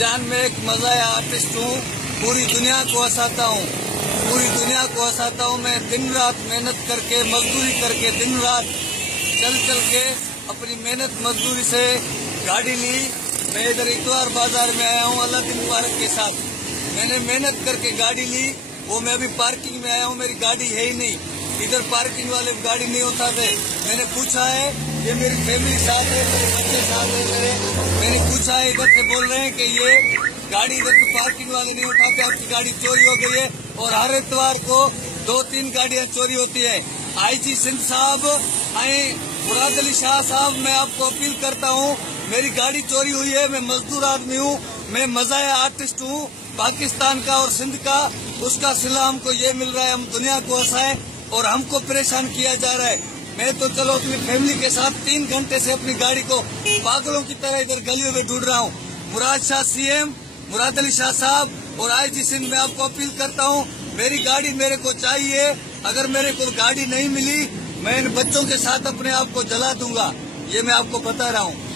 जान में एक मजा है, आर्टिस्ट हूँ, पूरी दुनिया को हंसाता हूँ, पूरी दुनिया को हंसाता हूँ। मैं दिन रात मेहनत करके, मजदूरी करके, दिन रात चल के अपनी मेहनत मजदूरी से गाड़ी ली। मैं इधर इतवार बाजार में आया हूँ अलादीन पार्क के साथ। मैंने मेहनत करके गाड़ी ली, वो मैं अभी पार्किंग में आया हूँ, मेरी गाड़ी है ही नहीं। इधर पार्किंग वाले गाड़ी नहीं उठाते। मैंने पूछा है, ये मेरी फैमिली साथ है, मेरे बच्चे साथ है मेरे। मैंने पूछा है, इधर से बोल रहे हैं कि ये गाड़ी इधर तो पार्किंग वाले नहीं उठाते, आपकी गाड़ी चोरी हो गई है। और हर इतवार को 2-3 गाड़ियां चोरी होती है। आईजी सिंध साहब, मुराद अली शाह साहब, मैं आपको अपील करता हूँ, मेरी गाड़ी चोरी हुई है। मैं मजदूर आदमी हूँ, मैं मज़ाया आर्टिस्ट हूँ पाकिस्तान का और सिंध का। उसका सिला हमको ये मिल रहा है, हम दुनिया को हंसाए और हमको परेशान किया जा रहा है। मैं तो चलो अपनी फैमिली के साथ 3 घंटे से अपनी गाड़ी को पागलों की तरह इधर गलियों में ढूंढ रहा हूँ। मुराद शाह सीएम, मुराद अली शाह साहब और आईजी सिंध, मैं आपको अपील करता हूँ, मेरी गाड़ी मेरे को चाहिए। अगर मेरे को गाड़ी नहीं मिली, मैं इन बच्चों के साथ अपने आप को जला दूंगा, ये मैं आपको बता रहा हूँ।